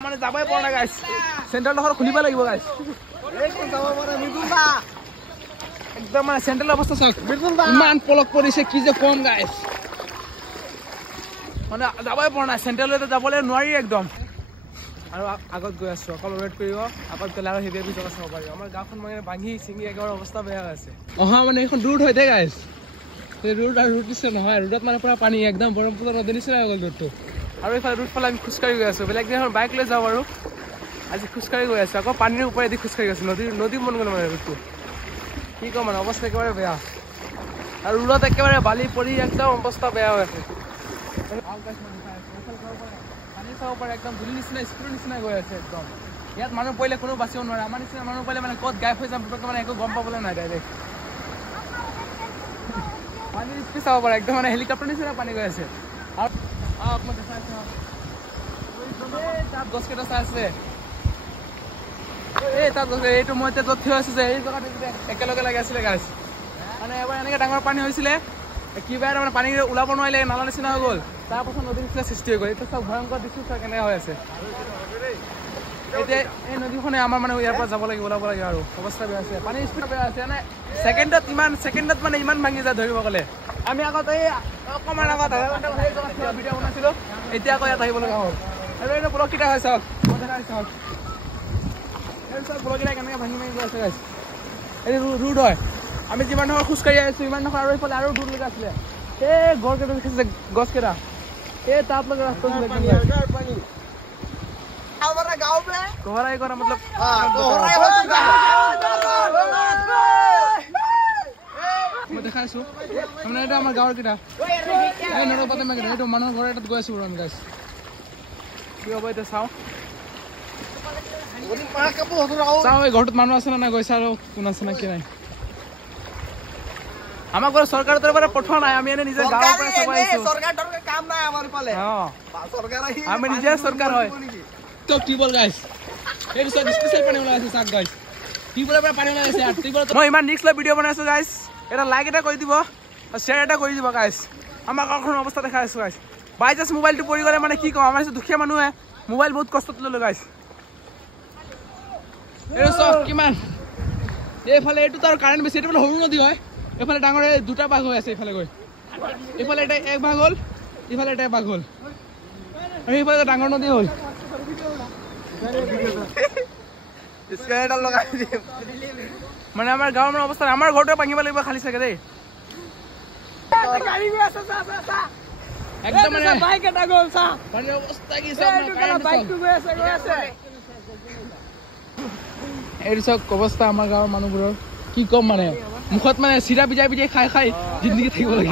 মানে যাবই পৰা নাই গাইস সেন্ট্ৰাল ডখৰ খুলিব লাগিব গাইস একদম যাব পৰা মিদুল দা একদম মানে সেন্ট্ৰাল অৱস্থা চাওক মিদুল দা ইমান পলক পৰিছে কি যে কম গাইস মানে যাবই পৰা নাই সেন্ট্ৰালতে যাবলৈ নোৱাৰি একদম আৰু আগত গৈ আছো অকল ৱেট কৰিব আগত গলে আৰু হেভি জগা চাব পাৰিব আমাৰ গাঁওখন মানে ভাঙি চিঙি একেবাৰে অৱস্থা বেয়া হৈছে অহা মানে এখন ৰুট হৈ থাকে গাইস এই ৰুট আৰু ৰুট দিছে নহয় ৰুটত মানে পুৰা পানী একদম ব্ৰহ্মপুত্ৰ নদীৰ নিচিনা হৈ গ'ল ৰুটটো আৰু এইফালে ৰুট ফালে আমি খোজকাঢ়ি গৈ আছো বেলেগ দিনাখন বাইক লৈ যাওঁ আৰু আজি খোজকাঢ়ি গৈ আছো আকৌ পানীৰ ওপৰেদি খোজকাঢ়ি আছো নদী মন গ'ল মানে ৰুটটো কি ক'ম মানে অৱস্থা একেবাৰে বেয়া আৰু ৰুলত একেবাৰে বালি পৰি একদম অৱস্থা বেয়া হৈ আছে পানী চাব পাৰে একদম ধূলি নিচিনা স্কুলৰ নিচিনা গৈ আছে একদম ইয়াত মানুহ পৰিলে কোনো বাচিব নোৱাৰে আমাৰ নিচিনা মানুহ পৰিলে মানে ক'ত গায়ব হৈ যাম পটককৈ মানে একো গম পাবলৈ নাই ডাইৰেক্ট পানী স্পীড চাব পাৰে একদম মানে হেলিকপ্টাৰ নিচিনা পানী গৈ আছে আৰু আপোনাক দেখাই আছো তাত গছ কেইটা চাই আছে এই তাত গছ এইটো মই এতিয়া য'ত থিয় আছো যে এই জেগাত একেলগে লাগি আছিলে গাইছ মানে এবাৰ এনেকৈ ডাঙৰ পানী হৈছিলে কিবা এটা মানে পানী ওলাব নোৱাৰিলে নালা নিচিনা হৈ গ'ল তাৰপাছত নদীৰ নিচিনা সৃষ্টি হৈ গ'ল এইটো চব ভয়ংকৰ দৃশ্য চোৱা কেনেকৈ হৈ আছে এতিয়া এই নদীখনে আমাৰ মানে ইয়াৰ পৰা যাব লাগিব ওলাব লাগে আৰু অৱস্থা বেয়া আছে পানীৰ স্পীড বেয়া আছে মানে ছেকেণ্ডত মানে ইমান ভাঙি যায় ধৰিব গ'লে আমি আগত এই অকণমান আগত ভিডিঅ' বনাইছিলোঁ এতিয়া আকৌ ইয়াত আহিব লগা হ'ল আৰু এইটো পলককেইটা হয় চাওক মই দেখাই চাওক এই চব পলককেইটা কেনেকৈ ভাঙি গৈ আছে গাইছ এইটো ৰুট হয় আমি যিমান ধৰণৰ খোজকাঢ়ি আহিছোঁ ইমান ধৰণৰ আৰু এইফালে আৰু দূৰ লগা আছিলে এই গড়কেইটা দেখিছে গছকেইটা এই তাত লগা ৰাস্তা कोहराई कोरा मतलब मैं देखा आছো हमने এটা আমাৰ গাঁৱৰ কিটা এই নৰপতে মই এইটো মানুহৰ ঘৰ এটাত গৈ আছো আমি গাইস কি হ'ব এটা চাও চাও এই ঘৰটোত মানুহ আছে না গৈছে আৰু কোন আছে না কি নাই আমাক ঘৰ চৰকাৰৰ তৰফৰ পঠোৱা নাই আমি এনে নিজে গাঁৱৰ পৰা চাব আহিছো চৰকাৰ দৰকাৰ কাম নাই আমাৰ পালে চৰকাৰ আহি আমি নিজে চৰকাৰ হয় তো টিবল গাইস এই সব স্পেশাল পানি ওলাই আছে সাক গাইস টিবলৰ পৰা পানি ওলাই আছে আৰ টিবল মই ইমান ৰিস্ক লৈ ভিডিও বনাইছো গাইস এটা লাইক এটা কৰি দিব আৰু শেয়াৰ এটা কৰি দিব গাইস আমাৰ গাঁওখনৰ অৱস্থা দেখাই আছো গাইস বাই জাস্ট মোবাইলটো পৰি গলে মানে কি কম আমাৰ দুখীয়া মানুহে মোবাইল বহুত কষ্টত ললো গাইস এই সব কিমান এইফালে এইটো তাৰ কাৰেন্ট বেছি এইটো সৰু নদী হয় এইফালে ডাঙৰ দুটা ভাগ হৈ আছে এইফালে গৈ এইফালে এটা এক ভাগ হ'ল এইফালে এটা ভাগ হ'ল আৰু এইফালে ডাঙৰ নদী হ'ল স্কেলেটৰ লগাই দিম মানে আমাৰ গাঁৱৰ মানে অৱস্থা আমাৰ ঘৰটো ভাঙিব লাগিব খালি চাগে দেই গাড়ী গৈ আছে একদম মানে বাইক এটা গ'ল চা পানীৰ অৱস্থা কি আছে আপোনাৰ বাইকটো গৈ আছে এইটো চব অৱস্থা আমাৰ গাঁৱৰ মানুহবোৰৰ কি কম মানে মুখত মানে চিৰা বিজাই খাই জিন্দগী থাকিব লাগে